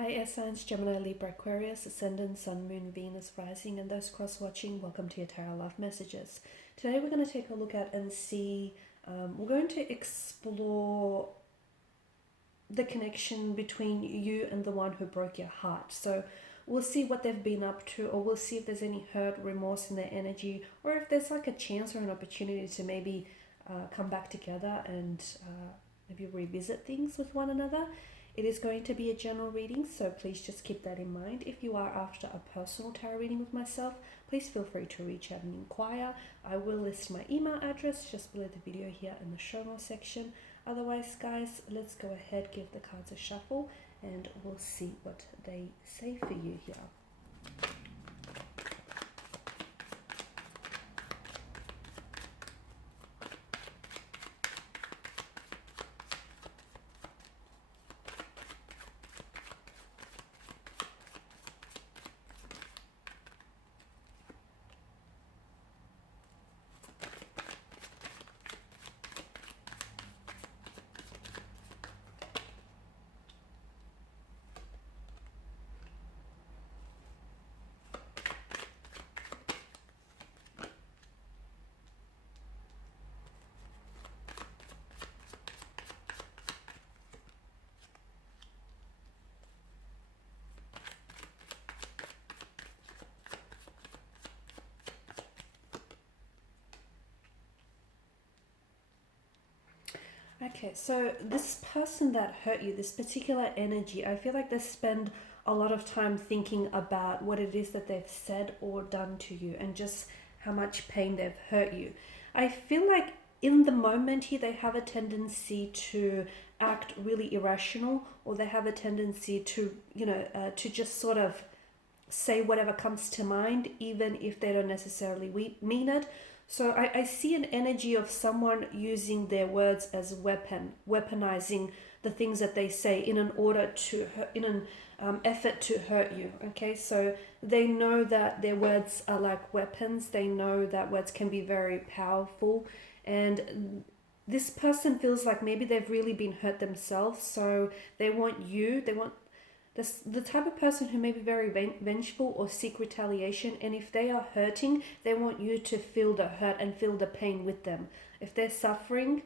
Hi, Air Signs, Gemini, Libra, Aquarius, Ascendant, Sun, Moon, Venus, Rising, and those cross-watching, welcome to your Tarot Love Messages. Today we're going to take a look at and see, we're going to explore the connection between you and the one who broke your heart. So we'll see what they've been up to, or we'll see if there's any hurt, remorse in their energy, or if there's like a chance or an opportunity to maybe come back together and maybe revisit things with one another. It is going to be a general reading, so please just keep that in mind. If you are after a personal tarot reading with myself, please feel free to reach out and inquire. I will list my email address just below the video here in the show notes section. Otherwise, guys, let's go ahead, give the cards a shuffle, and we'll see what they say for you here. Okay, so this person that hurt you, this particular energy, I feel like they spend a lot of time thinking about what it is that they've said or done to you and just how much pain they've hurt you. I feel like in the moment here, they have a tendency to act really irrational, or they have a tendency to, to just sort of say whatever comes to mind, even if they don't necessarily mean it. So I see an energy of someone using their words as weaponizing the things that they say in an order to in an effort to hurt you. Okay, so they know that their words are like weapons. They know that words can be very powerful, and this person feels like maybe they've really been hurt themselves. So they want the type of person who may be very vengeful or seek retaliation, and if they are hurting, they want you to feel the hurt and feel the pain with them. If they're suffering,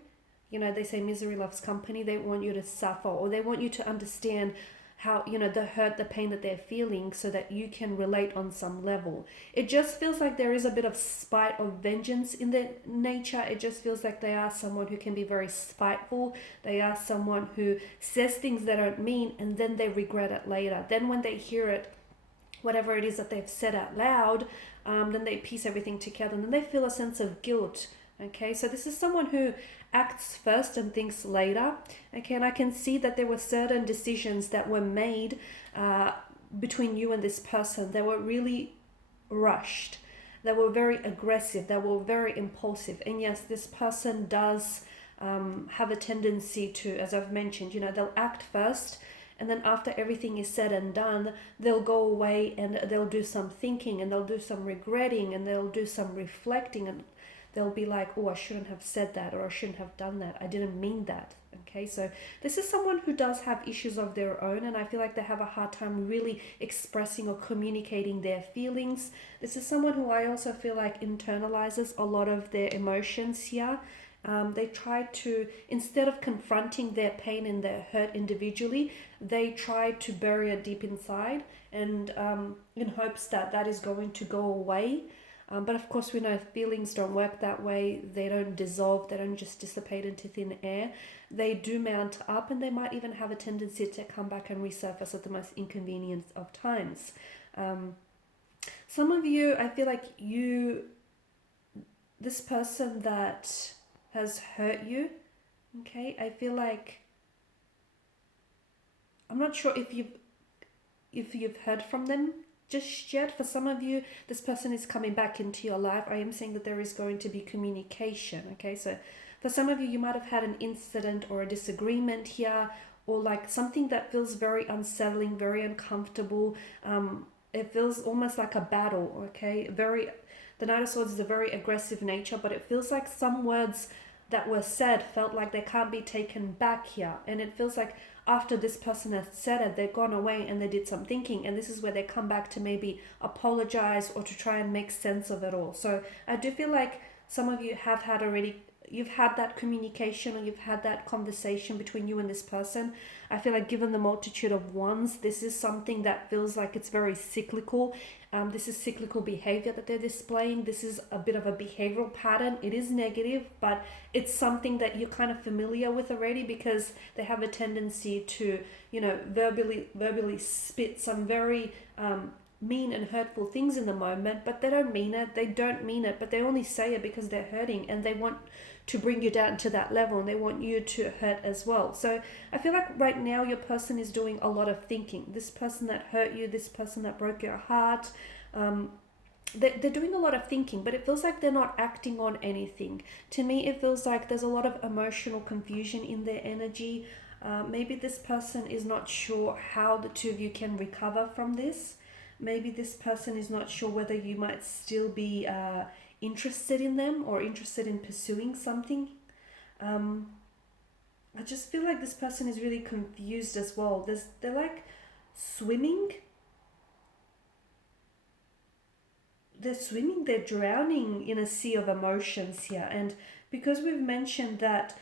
they say misery loves company, they want you to suffer, or they want you to understand how, the hurt, the pain that they're feeling, so that you can relate on some level. It just feels like there is a bit of spite or vengeance in their nature. It just feels like they are someone who can be very spiteful. They are someone who says things they don't mean, and then they regret it later. Then when they hear it, whatever it is that they've said out loud, then they piece everything together, and then they feel a sense of guilt. Okay, so this is someone who acts first and thinks later. Okay, and I can see that there were certain decisions that were made between you and this person. They were really rushed. They were very aggressive. They were very impulsive. And yes, this person does have a tendency to, as I've mentioned, they'll act first, and then after everything is said and done, they'll go away and they'll do some thinking, and they'll do some regretting, and they'll do some reflecting, and they'll be like, oh, I shouldn't have said that, or I shouldn't have done that. I didn't mean that. Okay, so this is someone who does have issues of their own, and I feel like they have a hard time really expressing or communicating their feelings. This is someone who I also feel like internalizes a lot of their emotions here. They try to, instead of confronting their pain and their hurt individually, they try to bury it deep inside, and in hopes that that is going to go away. But of course, we know feelings don't work that way. They don't dissolve. They don't just dissipate into thin air. They do mount up, and they might even have a tendency to come back and resurface at the most inconvenient of times. Some of you, I feel like this person that has hurt you, okay, I feel like, I'm not sure if you've heard from them just yet. For some of you, this person is coming back into your life. I am saying that there is going to be communication. Okay, so for some of you, you might have had an incident or a disagreement here, or like something that feels very unsettling, very uncomfortable. It feels almost like a battle. Okay, the Knight of Swords is a very aggressive nature, but it feels like some words that were said felt like they can't be taken back here, and it feels like after this person has said it, they've gone away and they did some thinking, and this is where they come back to maybe apologize or to try and make sense of it all. So I do feel like some of you have had already, you've had that communication, or you've had that conversation between you and this person. I feel like, given the multitude of ones, this is something that feels like it's very cyclical. This is cyclical behavior that they're displaying. This is a bit of a behavioral pattern. It is negative, but it's something that you're kind of familiar with already, because they have a tendency to, verbally spit some very mean and hurtful things in the moment, but they don't mean it. They don't mean it, but they only say it because they're hurting, and they want to bring you down to that level, and they want you to hurt as well. So I feel like right now your person is doing a lot of thinking. This person that hurt you, this person that broke your heart, they're doing a lot of thinking, but it feels like they're not acting on anything. To me, it feels like there's a lot of emotional confusion in their energy. Maybe this person is not sure how the two of you can recover from this. Maybe this person is not sure whether you might still be interested in them or interested in pursuing something. I just feel like this person is really confused as well. They're like swimming. They're drowning in a sea of emotions here. And because we've mentioned that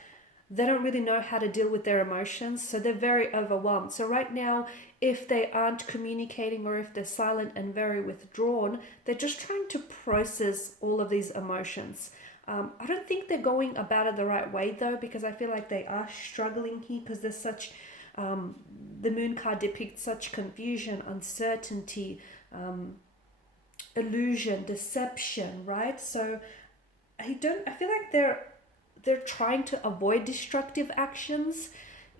they don't really know how to deal with their emotions, so they're very overwhelmed. So right now, if they aren't communicating, or if they're silent and very withdrawn, they're just trying to process all of these emotions. I don't think they're going about it the right way though, because I feel like they are struggling here, because there's such, the moon card depicts such confusion, uncertainty, illusion, deception, right? So I feel like they're trying to avoid destructive actions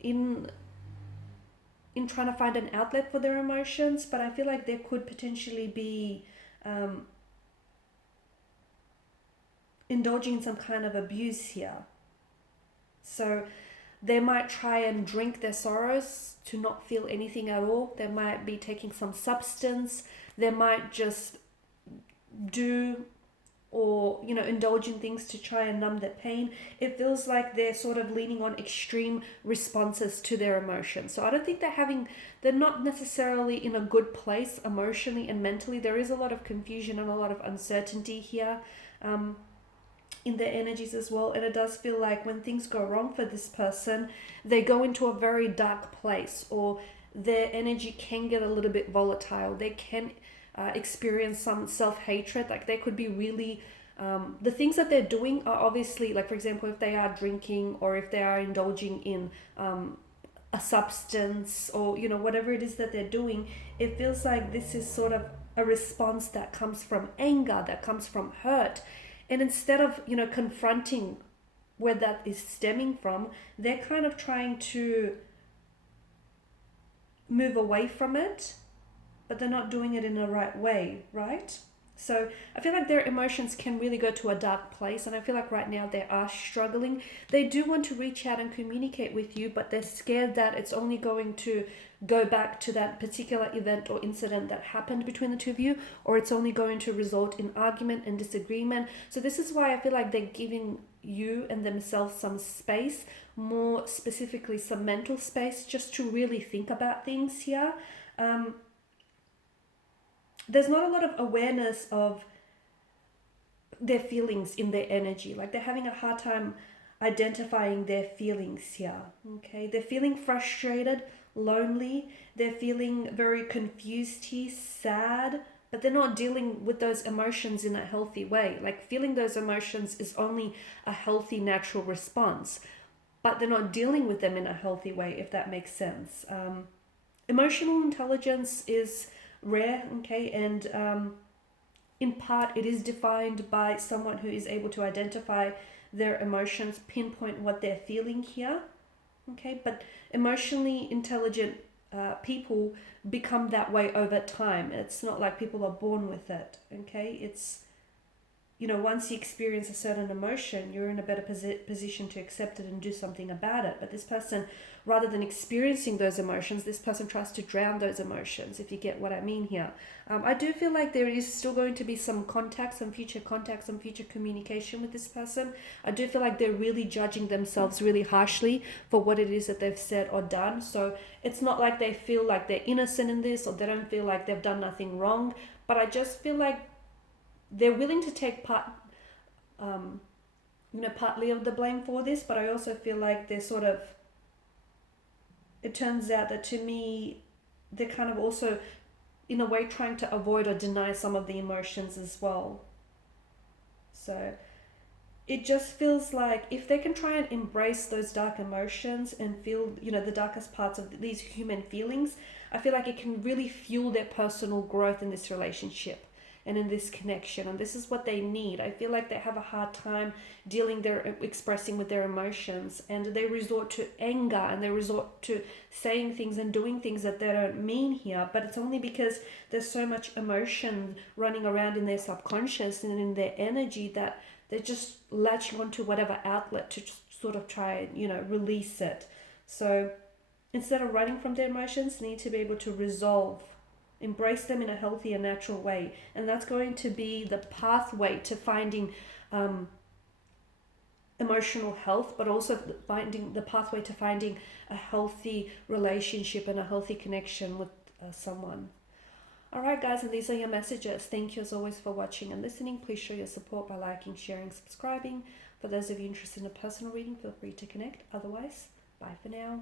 in trying to find an outlet for their emotions, but I feel like there could potentially be indulging in some kind of abuse here. So they might try and drink their sorrows to not feel anything at all. They might be taking some substance. They might just do or indulge in things to try and numb their pain. It feels like they're sort of leaning on extreme responses to their emotions. So I don't think they're not necessarily in a good place emotionally and mentally. There is a lot of confusion and a lot of uncertainty here in their energies as well. And it does feel like when things go wrong for this person, they go into a very dark place, or their energy can get a little bit volatile. They can experience some self-hatred. Like they could be really the things that they're doing are obviously, like for example, if they are drinking, or if they are indulging in a substance, or whatever it is that they're doing, it feels like this is sort of a response that comes from anger, that comes from hurt. And instead of confronting where that is stemming from, they're kind of trying to move away from it, but they're not doing it in the right way, right? So I feel like their emotions can really go to a dark place, and I feel like right now they are struggling. They do want to reach out and communicate with you, but they're scared that it's only going to go back to that particular event or incident that happened between the two of you, or it's only going to result in argument and disagreement. So this is why I feel like they're giving you and themselves some space, more specifically some mental space, just to really think about things here. There's not a lot of awareness of their feelings in their energy. Like they're having a hard time identifying their feelings here. Okay, they're feeling frustrated, lonely. They're feeling very confused here, sad, but they're not dealing with those emotions in a healthy way. Like feeling those emotions is only a healthy, natural response, but they're not dealing with them in a healthy way, if that makes sense. Emotional intelligence is rare, okay, and in part it is defined by someone who is able to identify their emotions, pinpoint what they're feeling here, okay, but emotionally intelligent people become that way over time. It's not like people are born with it, okay, it's once you experience a certain emotion, you're in a better position to accept it and do something about it. But this person, rather than experiencing those emotions, this person tries to drown those emotions, if you get what I mean here. I do feel like there is still going to be some future contact, some future communication with this person. I do feel like they're really judging themselves really harshly for what it is that they've said or done. So it's not like they feel like they're innocent in this, or they don't feel like they've done nothing wrong. But I just feel like they're willing to take partly of the blame for this, but I also feel like they're sort of, it turns out that to me, they're kind of also, in a way, trying to avoid or deny some of the emotions as well. So it just feels like if they can try and embrace those dark emotions and feel, the darkest parts of these human feelings, I feel like it can really fuel their personal growth in this relationship and in this connection. And this is what they need. I feel like they have a hard time expressing with their emotions, and they resort to anger, and they resort to saying things and doing things that they don't mean here. But it's only because there's so much emotion running around in their subconscious and in their energy that they're just latching onto whatever outlet to sort of try and, release it. So instead of running from their emotions, they need to be able to embrace them in a healthy and natural way. And that's going to be the pathway to finding emotional health, but also finding the pathway to finding a healthy relationship and a healthy connection with someone. Alright guys, and these are your messages. Thank you as always for watching and listening. Please show your support by liking, sharing, subscribing. For those of you interested in a personal reading, feel free to connect. Otherwise, bye for now.